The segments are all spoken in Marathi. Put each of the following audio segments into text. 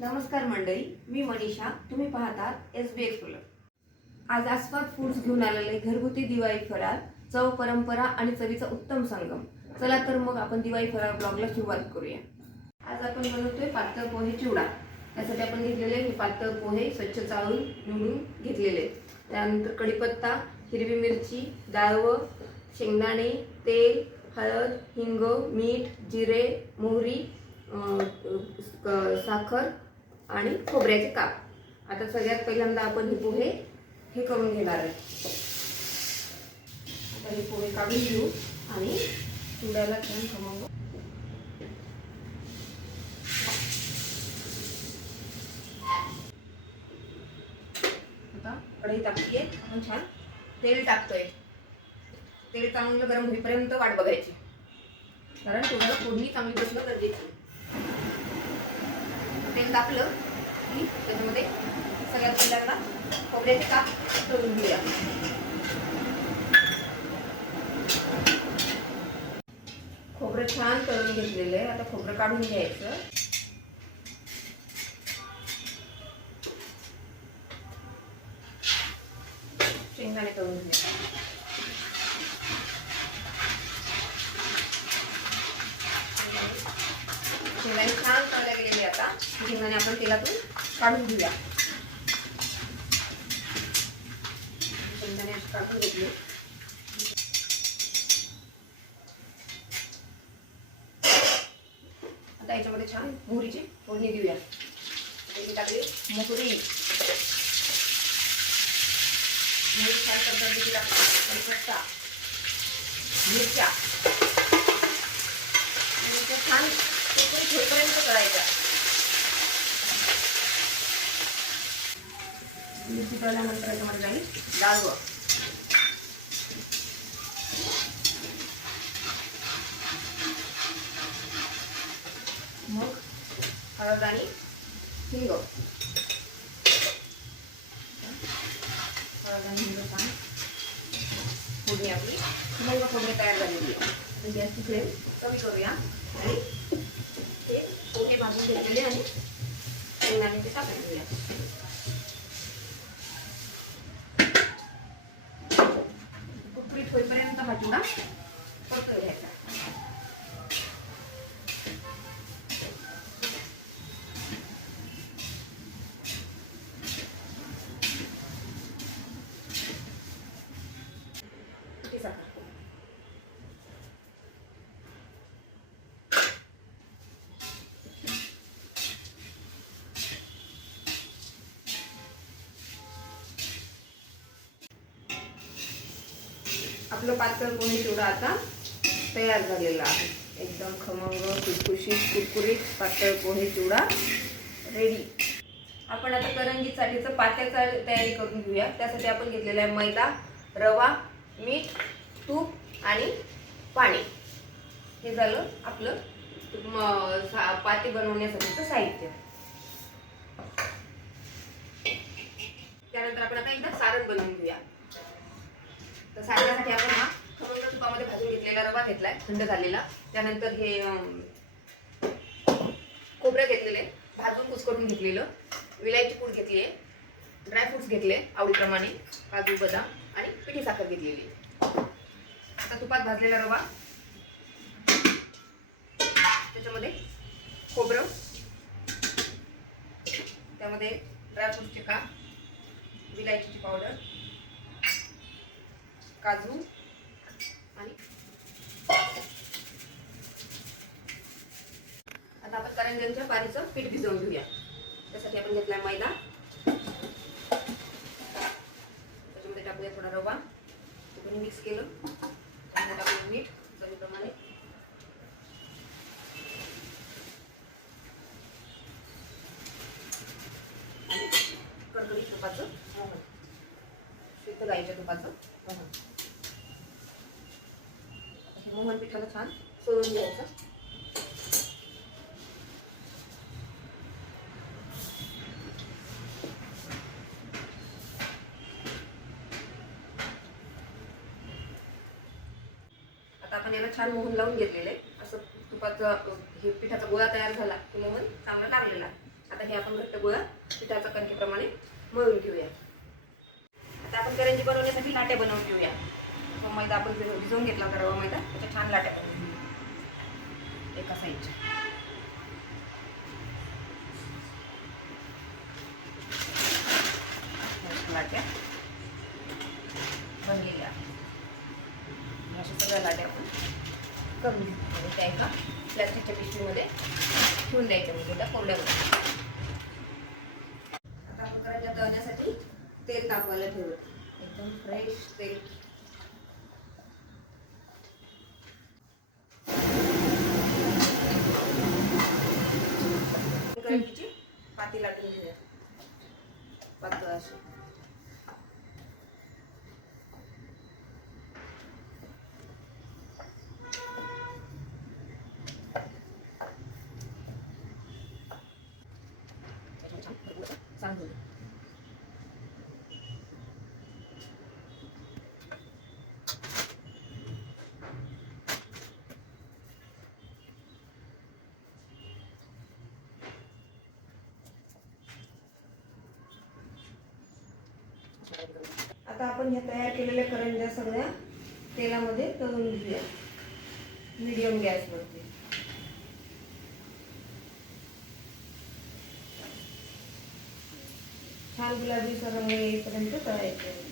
नमस्कार मंडळी मी मनीषा. तुम्ही पाहतात एस बी एक्सप्लोर आज आस्वाद फूड्स घेऊन आलेले घरगुती दिवाळी फराळ चव परंपरा आणि चवीचा उत्तम संगम. चला तर मग आपण दिवाळी फराळ ब्लॉगला सुरुवात करूया. आज आपण बनवतोय पातळ पोहे चिवडा. त्यासाठी आपण घेतलेले हे पातळ पोहे स्वच्छ चाळून निवडून घेतलेले. त्यानंतर कढीपत्ता हिरवी मिरची डाळवं शेंगदाणे तेल हळद हिंग मीठ जिरे मोहरी साखर आणि खोबऱ्याचे काप. आता सगळ्यात पहिल्यांदा आपण हे पोहे हे करून घेणार आहे. आता हे पोहे काढून घेऊ आणि चुडायला छान खमंग. आता कढई टाकतीये आपण छान तेल टाकतोय. तेल चांगलं गरम होईपर्यंत वाट बघायची. कारण तुम्हाला फोडणी चांगली बसणं गरजेची आहे. तेल टाकलं त्याच्यामध्ये सगळ्या पहिल्यांदा खोबऱ्याचे काप तळून घेऊया. खोबरं छान तळून घेतलेलं आहे. आता खोबरं काढून घ्यायचं. शेंगदाणे तळून घ्या शेंगदाणे छान तळल्या गेलेले आता. शेंगदाणे आपण तेलातून काढून घेऊया. शेंगदाणे काढून घेतले. आता याच्यामध्ये छान मोहरीची फोडणी देऊया. टाकली. मोहरी. मोहरी छान पद्धतीची लागते मिरच्या. आणि त्या छान कुरकुरीत होईपर्यंत करायच्या. मिरची तळल्यानंतर याच्यामध्ये जाईल डाळवं मग हळद आणि हिंग. हळद आणि हिंग छान. फोडणी आपली. मग फोडणी तयार झालेली आहे. गॅसची फ्लेम. कमी करूया. आणि पोहे भाजून घेतलेले आणि शेंगदाणे ते टाकून घेऊया कुरकुरीत होईपर्यंत हा आपलं पातळ पोहे चिवडा आता तयार झालेला आहे. एकदम खमंग खुसखुशीत कुरकुरीत पातळ पोहे चिवडा रेडी आपण आता करंजीसाठीचं पात्याचा तयारी करून घेऊया. त्यासाठी आपण घेतलेला आहे मैदा रवा मीठ तूप आणि पाणी. हे झालं आपलं सा- पाते बनवण्यासाठीचं साहित्य. त्यानंतर आपण आता एकदा सारण बनवून घेऊया. तर सारण्यासाठी आपण हा खमंग तुपामध्ये भाजून घेतलेला रवा घेतलाय थंड झालेला. त्यानंतर हे खोबरं घेतलेले भाजून कुचकरून घेतलेलं. विलायची पूड घेतली आहे. ड्रायफ्रुट्स घेतले आवडीप्रमाणे. काजू बदाम आणि पिठी साखर घेतलेली आता तुपात भाजलेला रवा. त्याच्यामध्ये खोबरं. त्यामध्ये ड्रायफ्रुटचे का विलायचीची पावडर काजू आणि आता आपण करंजांच्या पारीचं पीठ भिजवून घेऊया. त्यासाठी आपण घेतलाय मैदा. त्याच्यामध्ये टाकूया थोडा रवा. दोन्ही मिक्स केलं. त्यामध्ये टाकूया मीठ चवीप्रमाणे. आणि कडकडीत तुपाचं हो, हो. शुद्ध गाईच्या तुपाचं. पिठाला छान सोडून घ्यायचं. आता आपण याला छान मोहन लावून घेतलेले. असं तुपाचा हे पिठाचा गोळा तयार झाला की मोहन चांगला लागलेला. आता हे आपण घट्ट गोळा पिठाच्या कणकेप्रमाणे मळून घेऊया. आता आपण करंजी बनवण्यासाठी लाट्या बनवून घेऊया. तो मैदा आपण भिजवून घेतला होता रवा मैदा त्याच्या छान लाट्या बनवून एका साईडच्या लाट्या. बनलेल्या. अशा सगळ्या लाट्या आपण करून त्या एका प्लॅस्टिकच्या पिशवीमध्ये ठेवून द्यायच्या म्हणजे त्या कोरड्यामध्ये आता आपण करायच्या तळण्यासाठी तेल तापवायला ठेवलं एकदम फ्रेश तेल. पाती लाटून घेऊया पातळ अशी त्याच्यावर आता आपण ह्या तयार केलेल्या करंज्या सगळ्या तेलामध्ये तळून घेऊया. मिडियम गॅसवरती छान गुलाबीचा रंग येईपर्यंत तळायचं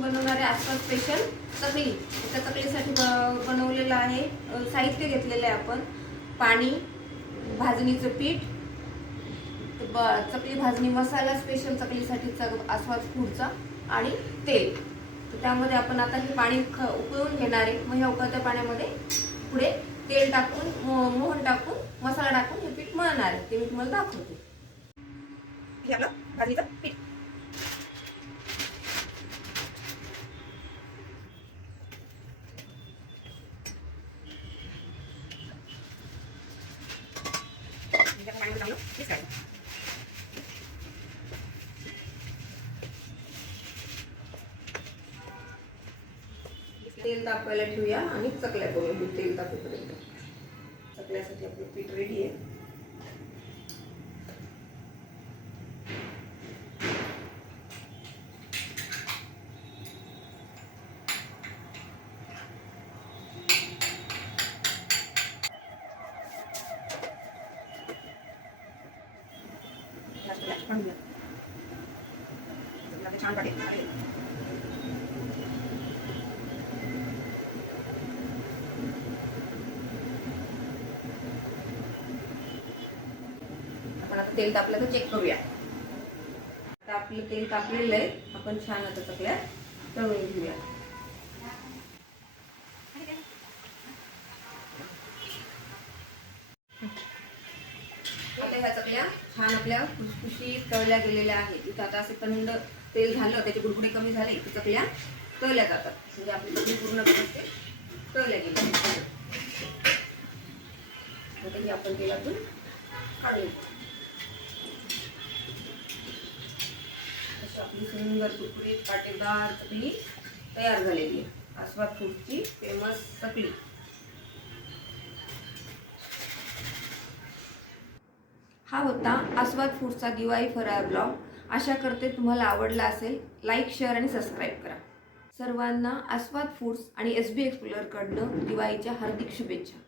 बनवणार आहे आजकाल स्पेशल चकली. त्या चकलीसाठी ब- बनवलेलं आहे. साहित्य घेतलेलं आहे आपण. पाणी भाजणीचं पीठ ब- चकली भाजणी मसाला स्पेशल चकलीसाठी चक आस्वाद फूडचा आणि तेल. तर त्यामध्ये आपण आता हे पाणी ख उकळून घेणार आहे. मग ह्या उकळत्या पाण्यामध्ये पुढे तेल टाकून मो- मोहन टाकून मसाला टाकून हे पीठ मळणार आहे. ते मी तुम्हाला दाखवते. हे आपलं भाजणीचं पीठ त्याच्या पाण्यामध्ये चांगलं mix करायचं. तेल तापवायला ठेवूया आणि चकल्या करून घेऊ तेल तापेपर्यंत. चकल्यासाठी आपलं पीठ रेडी आहे ह्या चकल्या काढून घ्या. चकल्या छान वाटेल आपण आता तेल तापलं तर चेक करूया. आता आपलं तेल तापलेलं आहे. आपण छान आता चकल्या तळून घेऊया. आता ह्या चकल्या छान आपल्या खुशखुशी तळल्या गेलेल्या आहेत. इथं आता असे थंड तेल झालं त्याचे गुडगुडे कमी झाले की चकल्या तळल्या जातात. म्हणजे आपली चकली पूर्ण ते तळल्या गेल्या आपण तेलातून काढून आपली सुंदर कुरकुरीत काटेदार चकली तयार झालेली आहे. आस्वाद फूडची फेमस चकली. हा होता आस्वाद फूडचा दिवाळी फराळ ब्लॉग. आशा करते तुम्हाला आवडला असेल लाईक शेअर आणि सबस्क्राईब करा. सर्वांना आस्वाद फूड्स आणि एस बी एक्सप्लोअरकडनं दिवाळीच्या हार्दिक शुभेच्छा.